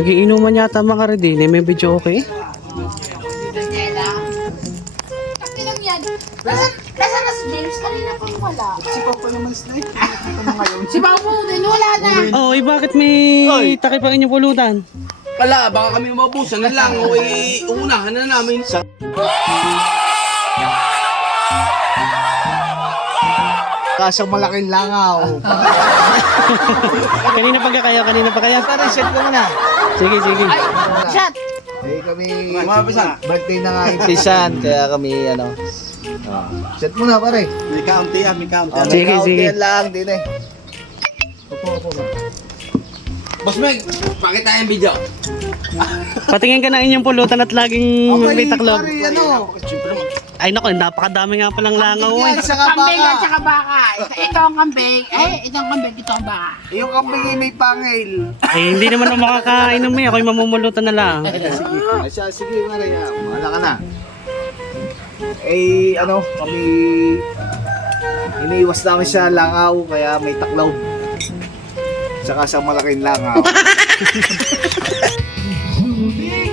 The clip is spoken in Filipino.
Nagiinuman yata mga redine. May video okay? Lang yan. Nasaan na si James? Kanina pang wala. Si Papa naman Snake. Nakikita mo ngayon. Si Babu din, wala na. Oh, bakit may takip ang inyong pulutan? Wala, baka kami mabusan na lang o uunahan na namin. Kasang malaking langaw. Kanina pa kayo? Reset ko muna. Sige. Shot! Eh kami, Mga pisan. birthday na nga yung pisan, kaya kami set muna pare. May kaunti yan, may kaunti. Sige, sige. lang din eh. Boss Meg, pakita yung video. Patingin ka ng inyong pulutan at laging may taklog. Pare, ano? Ay nako, napakadami nga palang langaw eh. Yan, saka Kambing at baka. saka baka. Ito ang kambing. Ito ang kambing. Ito ang baka. Yung kambing ay may pangil. Ay hindi naman ako makakainom eh. Ako'y mamumulutan na lang. Ay siya, sige pare, wala ka na. Eh, ano, kami iniiwas namin siya langaw, kaya may taklaw. Saka sa malaking langaw.